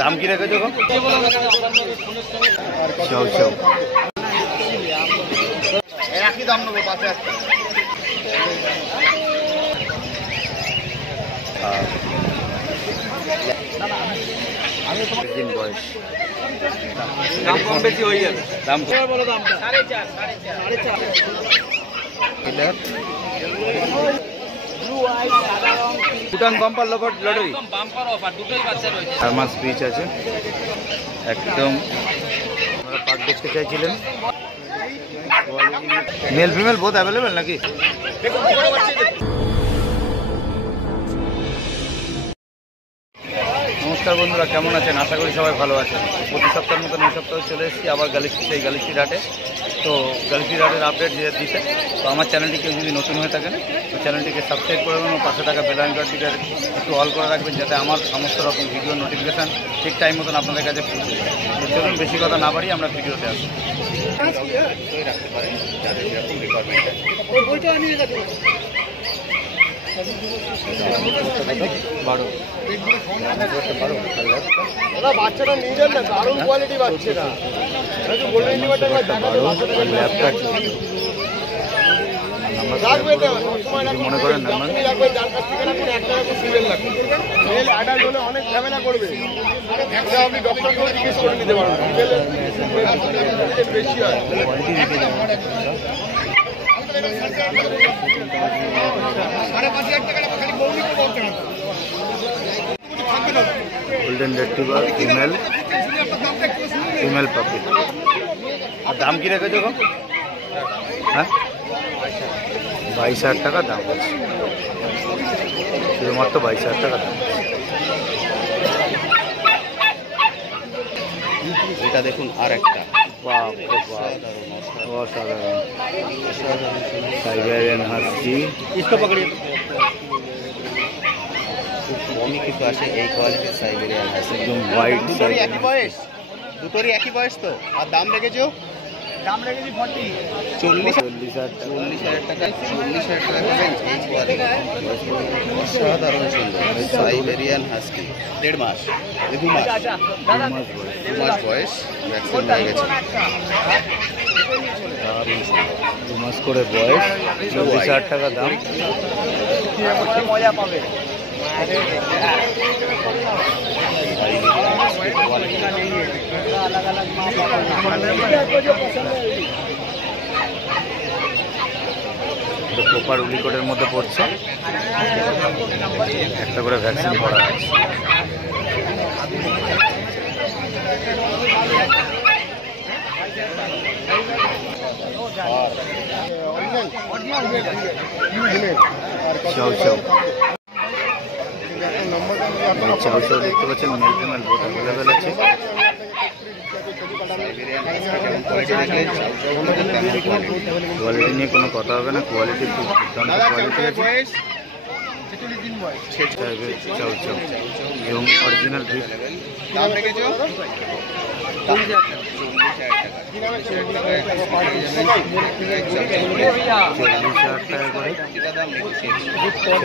দাম কি রেখেছো? চাও চাও একই দাম নেবো, পাশে একটা দিন বয়স। দাম কম বেশি হয়ে যাবে। দাম বলো দামটা 4.5 Bhutan bumper lottery bumper offer দুটোই বাচ্চা রয়েছে। 4 মাস পিচ আছে একদম। আপনারা পাক দেখতে চাইছিলেন, মেল ফিমেল বোথ অ্যাভেলেবেল নাকি? নমস্কার বন্ধুরা, কেমন আছেন? আশা করি সবাই ভালো আছেন। প্রতি সপ্তাহের মতন এই সপ্তাহে চলে এসেছি আবার সেই গ্যালাক্সির হাটে। তো গ্যালাক্সির হাটের আপডেট দিতে তো আমার চ্যানেলটি কেউ যদি নতুন হয়ে থাকেন তো চ্যানেলটিকে সাবস্ক্রাইব করে দেবেন, পাশে থাকা বেল আইকনটিকে একটু অল করে রাখবেন, যাতে আমার সমস্ত রকম ভিডিও নোটিফিকেশান ঠিক টাইম মতন আপনাদের কাছে পৌঁছে যায়। তো চলুন বেশি কথা না বাড়ি আমরা ভিডিওতে আসি। রাখতে পারেন যাদের যেরকম রিকোয়ারমেন্ট আছে। বাচ্চাটা নিয়ে যান না, দারুণ কোয়ালিটি বাচ্চাটা। মনে করেন অনেক ঝামেলা করবে, আপনি ডক্টরকেও জিজ্ঞেস করে নিতে পারবেন, বেশি হয়। গোল্ডেন রেট্রিভার ফিমেল পাপি। আর দাম কি রেখেছো? হ্যাঁ 22,000 টাকা দাম আছে, শুধুমাত্র 22,000 টাকা দাম। এটা দেখুন আর একটা, বাপ রে বাপ, অসাধারণ সাইবেরিয়ান হাস্কি। इसको पकड़िए, খুব কমই কিছু আসে এই কোয়ালিটির সাইবেরিয়ান হাস্কি, একদম হোয়াইট। দুটোরই একই বয়স, দুটোরই একই বয়স তো। আর দাম রেখেছো? দাম রেখেছি 40,000 টাকা। 40,000 টাকা পাবেন এই কোয়ালিটি, অসাধারণ সুন্দর সাইবেরিয়ান হাস্কি। 1.5 মাস, 2 মাস বয়স, ভ্যাকসিন হয়ে গেছে। 2 মাস করে বয়স, 40,000 টাকা দাম। মজা পাবে। প্রপার উলিকোটের মধ্যে পড়ছে, একটা করে ভ্যাকসিন করা আছে। চাও চাও চাও চাও দেখতে পাচ্ছেন, মেল ফিমেল বোথ অ্যাভেলেবেল আছে। কোয়ালিটি নিয়ে কোনো কথা হবে না, কোয়ালিটি খুব দুর্দান্ত কোয়ালিটি আছে। চাও চাও এবং অরিজিনাল ব্রিড।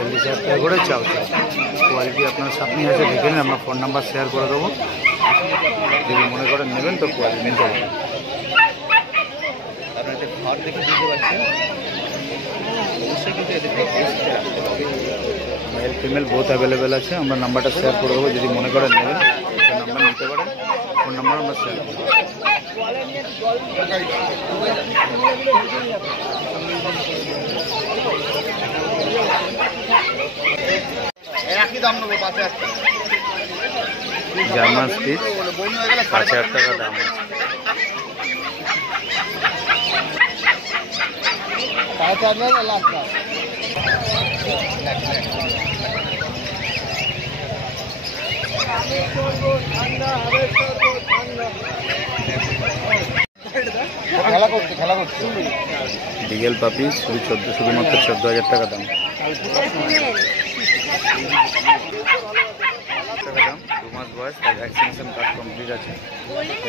40,000 টাকা করে চাও চাও। কোয়ালিটি আপনার সামনে আছে, দেখে নিন। আমরা ফোন নাম্বার শেয়ার করে দেবো, যদি মনে করেন নেবেন তো কোয়ালিটি নিতে পারবেন। আপনার ঘর দেখে বুঝতে পারছেন, অবশ্যই কিন্তু এদেরকে মেল ফিমেল বোথ অ্যাভেলেবেল আছে। আমরা নাম্বারটা শেয়ার করে দেবো, যদি মনে করেন নেবেন নাম্বার নিতে পারেন। ফোন নাম্বার আমরা শেয়ার করব। একই দাম নেবো, 5,000 টাকা। জার্মান স্পিচ 5,000 টাকা দাম আছে। 5,000 না লাখ টাকা। খেলা করছে ডিগেল পাপি শুধুমাত্র 14,000 টাকা দাম। 2 মাস বয়স, তার ভ্যাকসিনেশন কার্ড কমপ্লিট আছে।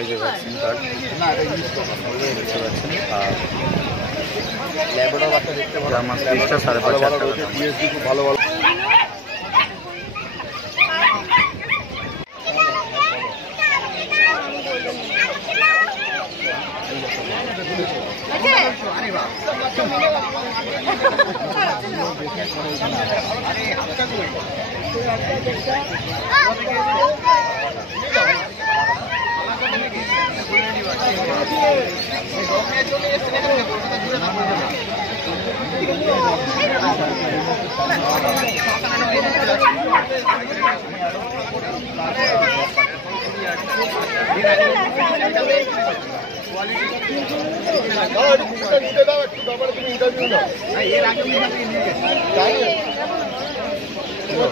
এই যে ভ্যাকসিন কার্ড দেখতে পাচ্ছেন। আর ল্যাবরেটরি বাচ্চা দেখতে পাচ্ছেন, জার্মান স্পিচটা 5,500 টাকা। ভালো ভালো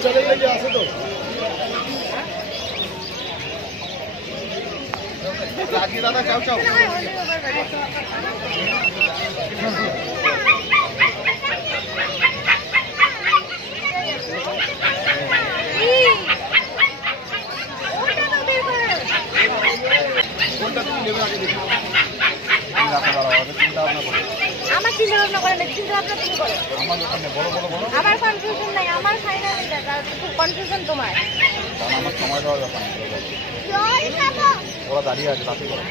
চলে গেলে আসে তো রাজি দাদা চাও চাও কোনটা তুমি নেবে আগে দেখো আমার চিন্তা ভাবনা করে না, চিন্তা ভাবনা তুমি করো। আমার কনফিউশন নাই, আমার ফাইনাল এটা, কনফিউশন তোমার। আমার সময় দেওয়ার ব্যাপার ওরা দাঁড়িয়ে আছে তাতে করে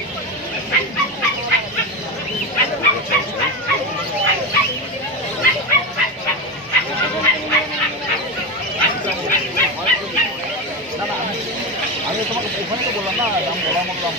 আমি তোমাকে ওখানে তো বললাম না দাম বলার মতো দাম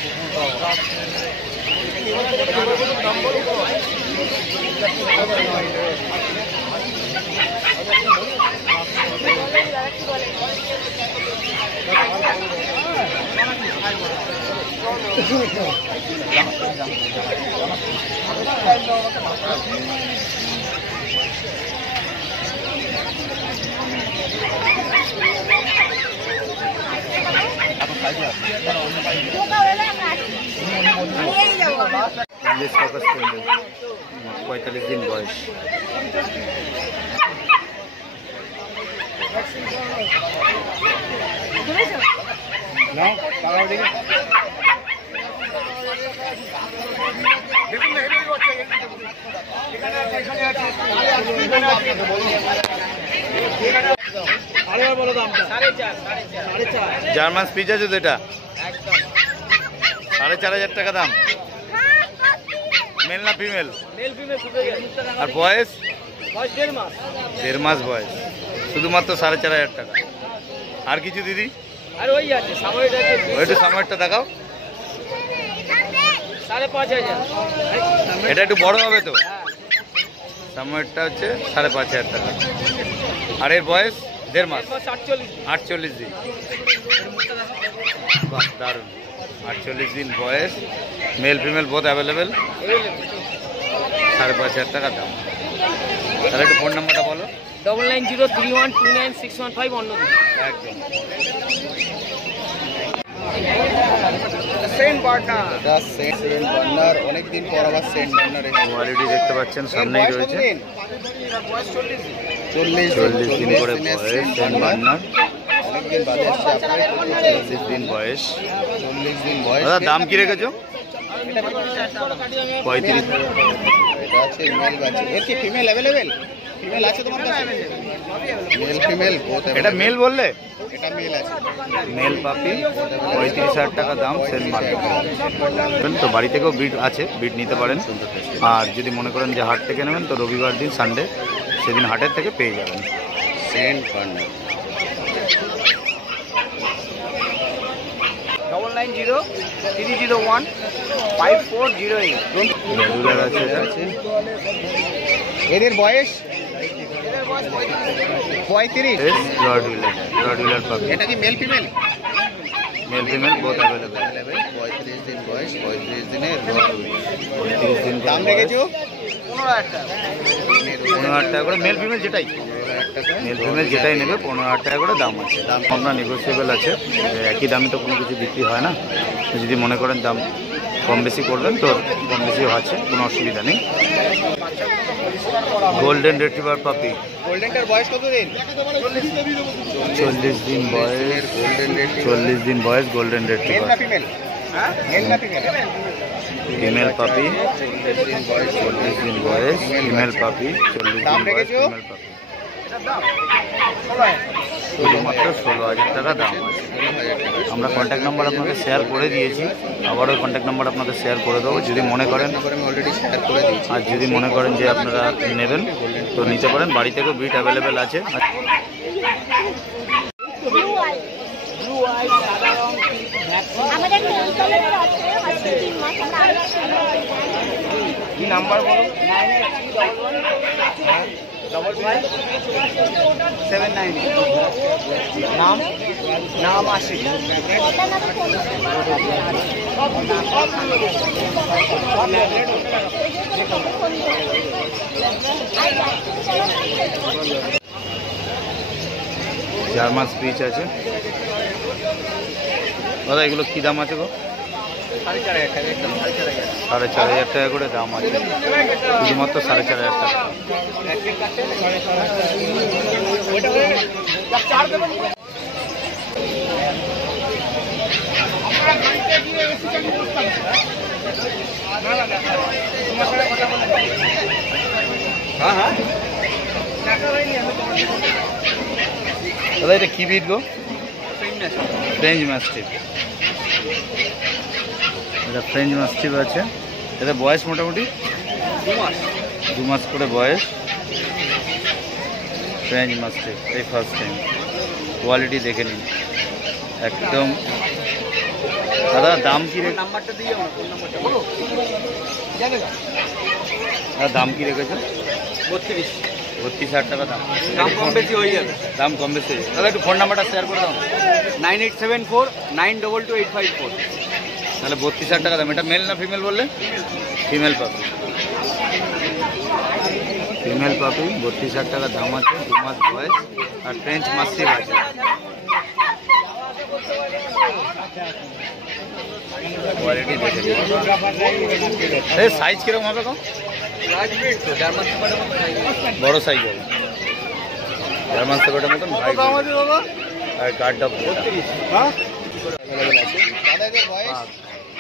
इंग्लिश फोकस 45 दिन बयस জার্মান স্পিচ আছে তো এটা 4,500 টাকা দাম মেল না ফিমেল আর বয়স 1.5 মাস বয়স শুধুমাত্র 4,500 টাকা আর কিছু দিদি আর ওই আছে সাময়িক আছে ওইটা সাময়িকটা দেখাও 5,500 এটা একটু বড় হবে তো সাময়িকটা হচ্ছে 5,500 টাকা আর এর বয়স 1.5 মাস 48 দিন বাহ দারুণ 48 दिन বয়স মেল ফিমেল বোথ অ্যাভেলেবেল 5,500 টাকা দাম তাহলে একটু ফোন নাম্বারটা বলো 9903129615 অন্য একদম অনেকদিন পর আবার সেন্ট বার্নার কোয়ালিটি দেখতে পাচ্ছেন সামনেই রয়েছে 40 দিন করে বয়স সেন্ট বার্নার অনেকদিন বাদে আসছে আপনার 40 দিন বয়স 40 দিন বয়স দাদা দাম কি রেখেছো 35 এটা আছে মেল বাচ্চা এর কি ফিমেল অ্যাভেলেবেল ফিমেল আছে তোমার কাছে মেল ফিমেল বোথ এটা মেল বললে এটা মেল আছে মেল পাপি 35,000 টাকা দাম সেল মার্কেট তো বাড়ি থেকেও বিট আছে বিট নিতে পারেন আর যদি মনে করেন যে হাট থেকে নেবেন তো রবিবার দিন সানডে সেদিন হাটের থেকে পেয়ে যাবেন সেন্ট বার্নার 9903015408 রেগুলার আছে এটা এদের বয়স 35 লর্ড হুইলার পাপি এটা কি male female male female both available 35 দিন বয়স 35 দিনের 30 দিন দাম রেখেছো 15,000 টাকা করে মেল ফিমেল যেটাই মেল ফিমেল যেটাই নেবে 15,000 টাকা করে দাম আছে দাম আপনার নেগোসিয়েবল আছে একই দামে তো কোনো কিছু বিক্রি হয় না যদি মনে করেন দাম কম বেশি করবেন তো কম বেশিও আছে কোনো অসুবিধা নেই গোল্ডেন রিট্রিভার পাপি গোল্ডেনটার বয়স কত দিন 40 দিন বয়স গোল্ডেন রেড 40 দিন বয়স গোল্ডেন মেল রিট্রিভার না ফিমেল মেল না ফিমেল ফিমেল পাপি 40 দিন বয়স 40 দিন বয়স ফিমেল পাপি 40 দাম দিন বয়স রেখেছো? ফিমেল পাপি শুধুমাত্র 16,000 টাকা দাম আছে আমরা কন্ট্যাক্ট নাম্বার আপনাকে শেয়ার করে দিয়েছি আবারও কন্ট্যাক্ট নাম্বার আপনাকে শেয়ার করে দেবো যদি মনে করেন আমি অলরেডি শেয়ার করে দিয়েছি আর যদি মনে করেন যে আপনারা নেবেন তো নিতে পারেন বাড়ি থেকেও বিট অ্যাভেলেবেল আছে আইস ব্লু আইস সাদা রং আমাদের টেন কালারের আছে আজকে 3 মাস আমরা কি নাম্বার বলো 98399 নাম নাম আসে এটা না তো ফোন জার্মান স্পিচ আছে দাদা, এগুলো কি দাম আছে গো? 4,500 টাকা করে দাম আছে, শুধুমাত্র 4,500 টাকা। দাদা এটা কি বিট গো? French mastiff. এটা ফ্রেঞ্চ মাস্টিফ আছে, এটা বয়স মোটামুটি 2 মাস করে বয়স। ফ্রেঞ্চ মাস্টিফ এই ফার্স্ট টাইম, কোয়ালিটি দেখে নিন একদম। দাদা দাম কি নাম্বারটা দিয়ে আমার ফোন নাম্বারটা বলো দাদা দাম কি রেখেছো? 32,000 টাকা দাম। দাম কম বেশি হয়ে যাবে, দাম কম বেশি। দাদা একটু ফোন নাম্বারটা শেয়ার করে দাও। 9874922854। তাহলে 32,000 টাকা দাম। এটা মেল না ফিমেল বললে? ফিমেল পাপি। ফিমেল পাপি 32,000 টাকা দাম আছে, 2 মাস বয়স, আর ফ্রেঞ্চ মাস্টিফ আছে। কোয়ালিটি দেখে এই সাইজ কিরকম হবে কম? বড় সাইজ হবে, জার্মান শেপার্ডের মতন ভাই। আর গার্ডটা 32।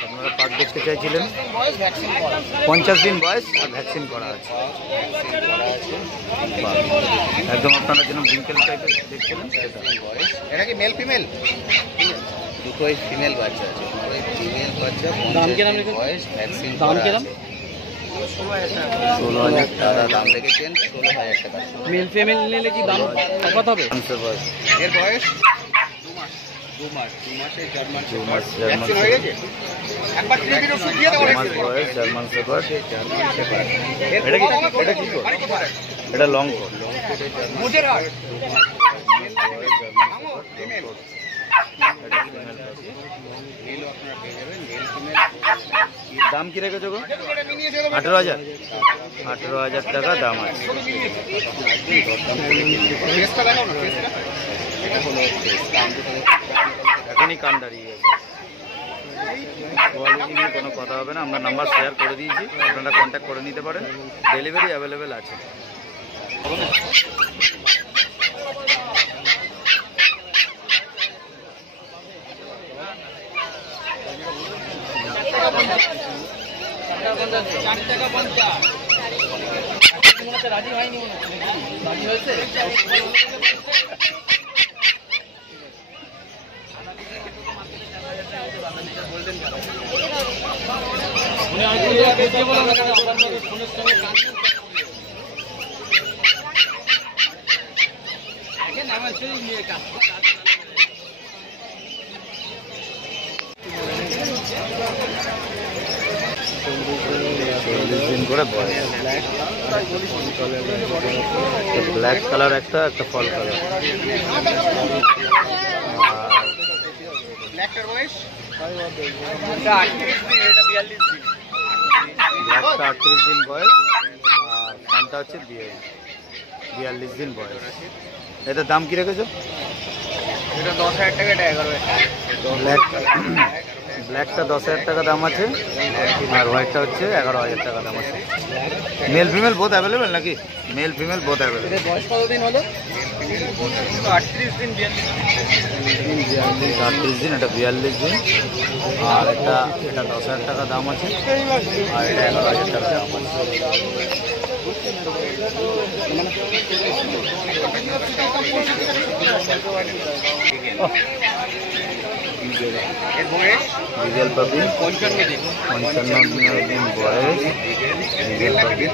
আপনারা পাক দেখতে চাইছিলেন, 50 দিন বয়স আর ভ্যাকসিন করা আছে একদম। আপনারা যেরকম বিঙ্কেল টাইপের দেখছিলেন সেটা। এটা কি মেল ফিমেল? দুটোই ফিমেল বাচ্চা আছে, দুটোই ফিমেল বাচ্চা। দাম কিরকম রেখেছেন? বয়স ভ্যাকসিন দাম কিরকম? 16,000 টাকা দাম রেখেছেন 16,000 টাকা। মেল ফিমেল নিলে কি দাম কত হবে? এর বয়স 2 মাস। 2 মাসে জার্মান 2 মাস জার্মান ভ্যাকসিন হয়ে গেছে। একবার টিভির ওষুধ দিয়ে দাও। 2 মাস বয়স জার্মান শেপার্ড। German shepherd. এটা কি কোড? এটা লং কোড। মুজের হয় ফিমেল। মেল আপনারা পেয়ে যাবেন, মেল ফিমেল। দাম কি রেখেছো গো? 18,000। 18,000 টাকা দাম আছে। ফেসটা দেখাও না, ফেসটা। এটা হলো ফেস। দাম দুটো এখনই কান দাঁড়িয়ে গেছে। কোয়ালিটি নিয়ে কোনো কথা হবে না, আমরা নাম্বার শেয়ার করে দিয়েছি, আপনারা কন্ট্যাক্ট করে নিতে পারেন। ডেলিভারি অ্যাভেলেবেল আছে। রাজি হয়নি, রাজি হয়েছে। দিন করে বয়স। ব্ল্যাক কালার একটা ফল কালার। ব্ল্যাকটার বয়স এটা 38 দিন, এটা 42 দিন। ব্ল্যাকটা 38 দিন বয়স, আর ফানটা হচ্ছে 42 দিন বয়স। এটার দাম কি রেখেছো? এটা 10,000 টাকা, এটা 11,000। ব্ল্যাকটা 10,000 টাকা দাম আছে, আর হোয়াইটটা হচ্ছে 11,000 টাকা দাম আছে। মেল ফিমেল বোথ অ্যাভেলেবেল নাকি? Male female both available. এদের বয়স কতদিন হলো? 38 দিন, 38 দিন, এটা 42 দিন, আর এটা 10,000 টাকা দাম আছে, আর এটা 11,000 টাকা দাম আছে। এর বয়স বিগেল পাপি 55 দিন। 55 দিন বয়স, বিগেল পাপি।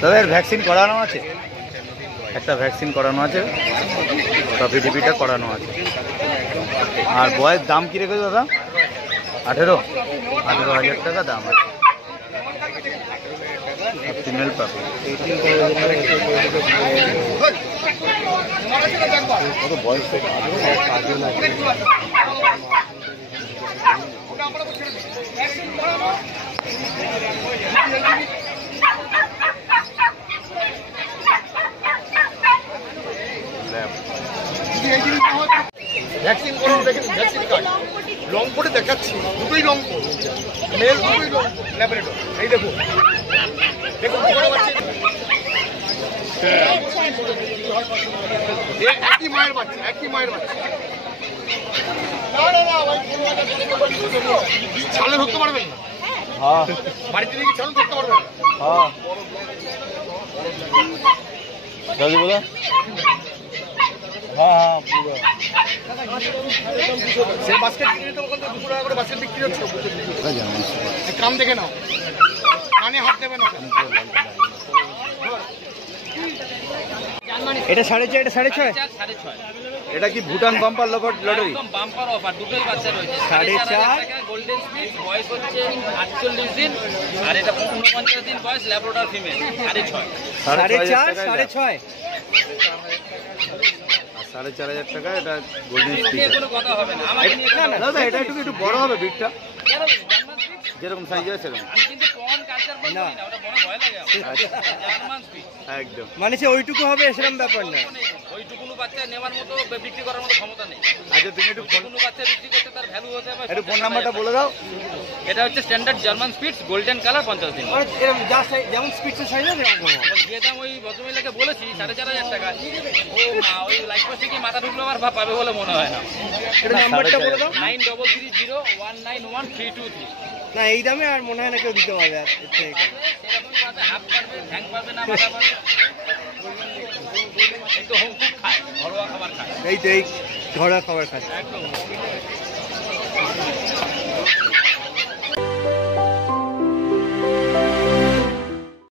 দাদা এর ভ্যাকসিন করানো আছে? একটা ভ্যাকসিন করানো আছে। ওটা ভিডিপিটা করানো আছে। আর বয়ের দাম কী রেখেছো দাদা? 18,000 টাকা দাম আছে। ফিমেল পাবে। ভ্যাকসিন করুন, দেখেন ভ্যাকসিন কার্ড লং কোটে দেখাচ্ছি, দুটোই লং কোট, মেল দুটোই লং ল্যাবরেটর। এই দেখুন দেখুন একই মায়ের বাচ্চা, একই মায়ের বাচ্চা। ছালে ধরতে পারবেন না, বাড়িতে দেখি ছালে ধরতে পারবেন না। দাদু বলো। সে বাস্কেট কিনে তো ওখান থেকে 200 টাকা করে বাস্কেট বিক্রি হচ্ছে। কাম দেখে নাও, কানে হাত দেবে না। এটা 4.5, এটা 6.5। এটা কি Bhutan bumper lottery? Bumper offer, দুটোই বাচ্চা রয়েছে। 4.5 গোল্ডেন স্পিচ, বয়স হচ্ছে 48 দিন, আর এটা 49 দিন বয়স, ল্যাব্রাডর ফিমেল, 6.5। 4.5, 6.5। 4,500 টাকা এটা গোল্ডেন নিয়ে স্পিচ। কোনো কথা হবে না, আমাকে নিয়ে দাদা এটা একটু বড় হবে বিটটা, জার্মান স্পিচ। যেরকম সাইজ আছে সেরকম। আমি কিন্তু পন কালচার বলছি না, ওটা বড় ভয় লাগে আমার। জার্মান স্পিচ একদম। মানে সে ওইটুকু হবে সেরকম ব্যাপার না। ওইটুকুনো বাচ্চা নেওয়ার মতো, বিক্রি করার মতো ক্ষমতা নেই। আচ্ছা তুমি একটু কোনো বাচ্চা বিক্রি করতে তার ভ্যালু হতে হবে। একটু ফোন নাম্বারটা বলে দাও। এটা হচ্ছে standard German speech, golden colour, 50 দিন। মানে এরকম যা যেমন স্পিডের সাইজ আছে এরকম হবে। যে দাম ওই ভদ্রমহিলাকে বলেছি 4,500 টাকা, ও মা ওই লাইফ পোস্টে কি মাথা ঢুকলো আবার পাবে বলে মনে হয় না। এটা নাম্বারটা বলে দাও। 9330191323। না এই দামে আর মনে হয় না কেউ দিতে পারবে এর থেকে। সেরকমই পাবে, হাফ পারবে, ঠ্যাং পারবে না, মাথা পারবে। একটু হোম ফুড খায়, ঘরোয়া খাবার খায় এই তো এই ঘরোয়া খাবার খাচ্ছে। একদম।